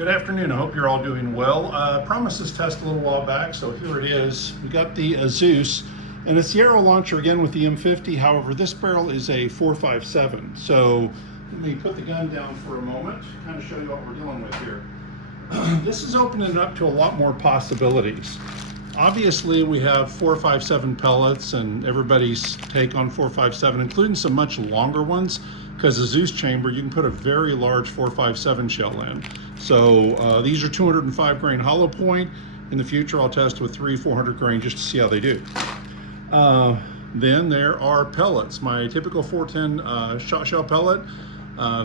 Good afternoon. I hope you're all doing well. I promised this test a little while back, so here it is. We got the Zeus, and it's the arrow launcher again with the M50. However, this barrel is a 4.57. So let me put the gun down for a moment, kind of show you what we're dealing with here. This is opening up to a lot more possibilities. Obviously, we have 4.57 pellets, and everybody's take on 4.57, including some much longer ones, because the Zeus chamber, you can put a very large 4.57 shell in. So these are 205 grain hollow point. In the future, I'll test with 400 grain just to see how they do. Then there are pellets. My typical 410 shot shell pellet.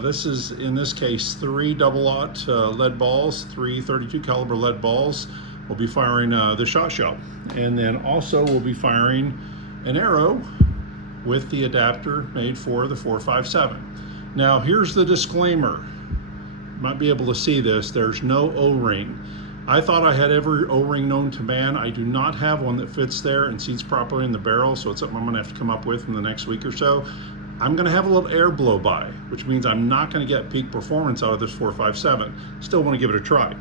This is, in this case, 3 double-aught lead balls, 3 32 caliber lead balls. We'll be firing the shot shell. And then also we'll be firing an arrow with the adapter made for the 4.57. Now here's the disclaimer. You might be able to see this. There's no O-ring. I thought I had every O-ring known to man. I do not have one that fits there and seats properly in the barrel, so it's something I'm gonna have to come up with in the next week or so. I'm gonna have a little air blow by, which means I'm not gonna get peak performance out of this 4.57. Still wanna give it a try.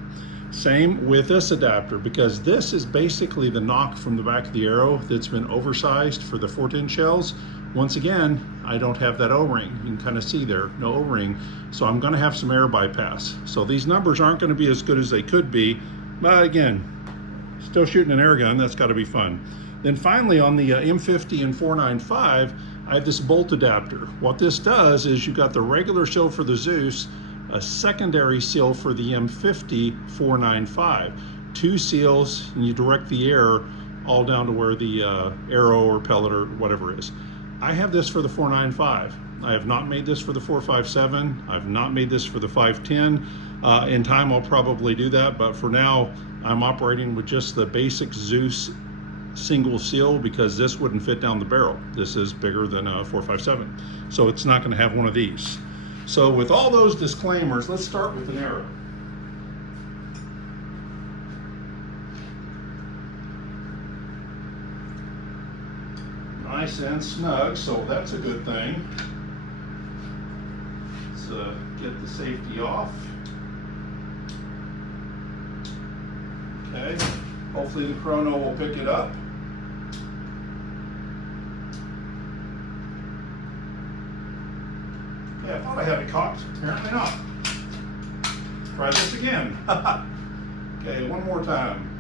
Same with this adapter, because this is basically the knock from the back of the arrow that's been oversized for the 410 shells. Once again, I don't have that O-ring. You can kind of see there, no O-ring. So I'm gonna have some air bypass. So these numbers aren't gonna be as good as they could be, but again, still shooting an air gun, that's gotta be fun. Then finally on the M50 and 495, I have this bolt adapter. What this does is you've got the regular seal for the Zeus, a secondary seal for the M50 495. 2 seals, and you direct the air all down to where the arrow or pellet or whatever is. I have this for the 495. I have not made this for the 4.57. I've not made this for the 510. In time I'll probably do that, but for now I'm operating with just the basic Zeus single seal because this wouldn't fit down the barrel. This is bigger than a 4.57, so it's not going to have one of these. So with all those disclaimers, let's start with an arrow. Nice and snug, so that's a good thing. Let's get the safety off. Okay, hopefully the chrono will pick it up. Yeah, I thought I had it cocked. Apparently not. Try this again. Okay, one more time.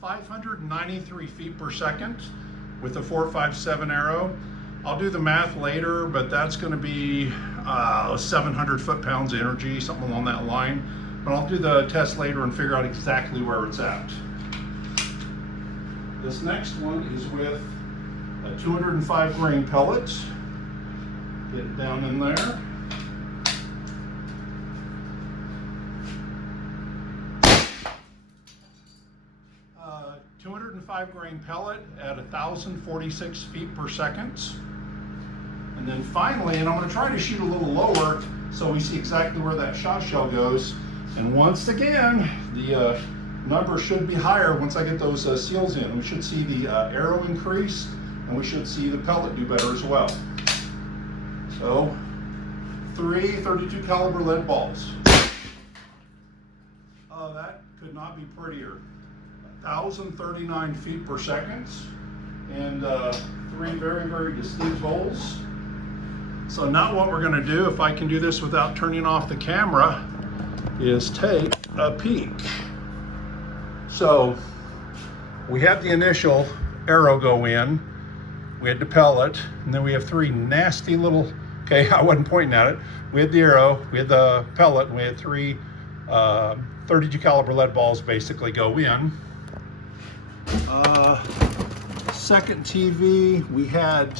593 feet per second with the 4.57 arrow. I'll do the math later, but that's going to be 700 foot-pounds of energy, something along that line. But I'll do the test later and figure out exactly where it's at. This next one is with a 205 grain pellet. Get it down in there. Uh, 205 grain pellet at 1,046 feet per second. And then finally, and I'm going to try to shoot a little lower so we see exactly where that shot shell goes. And once again, the number should be higher once I get those seals in. We should see the arrow increase, and we should see the pellet do better as well. So 3 32 caliber lead balls. That could not be prettier. 1,039 feet per second, and 3 very, very distinct holes. So now what we're going to do, if I can do this without turning off the camera, is take a peek. So we had the initial arrow go in, we had the pellet, and then we have 3 nasty little, okay, I wasn't pointing at it. We had the arrow, we had the pellet, and we had 3 32 caliber lead balls basically go in. Second TV, we had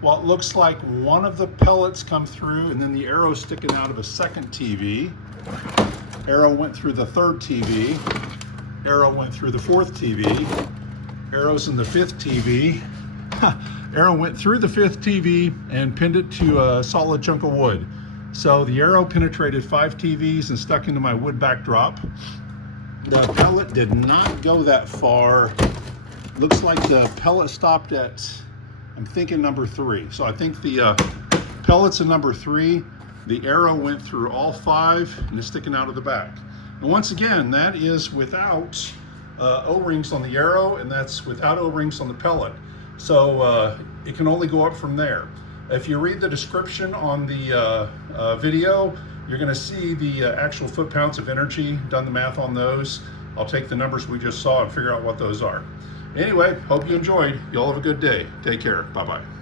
what looks like one of the pellets come through, and then the arrow sticking out of a second TV. Arrow went through the third TV. Arrow went through the fourth TV. Arrows in the fifth TV. Arrow went through the fifth TV and pinned it to a solid chunk of wood. So the arrow penetrated 5 TVs and stuck into my wood backdrop. The pellet did not go that far. Looks like the pellet stopped at, I'm thinking number 3. So I think the pellets in number 3 The arrow went through all 5 and is sticking out of the back. And once again, that is without O-rings on the arrow, and that's without O-rings on the pellet. So it can only go up from there. If you read the description on the video, you're going to see the actual foot-pounds of energy, done the math on those. I'll take the numbers we just saw and figure out what those are. Anyway, hope you enjoyed. Y'all have a good day. Take care. Bye-bye.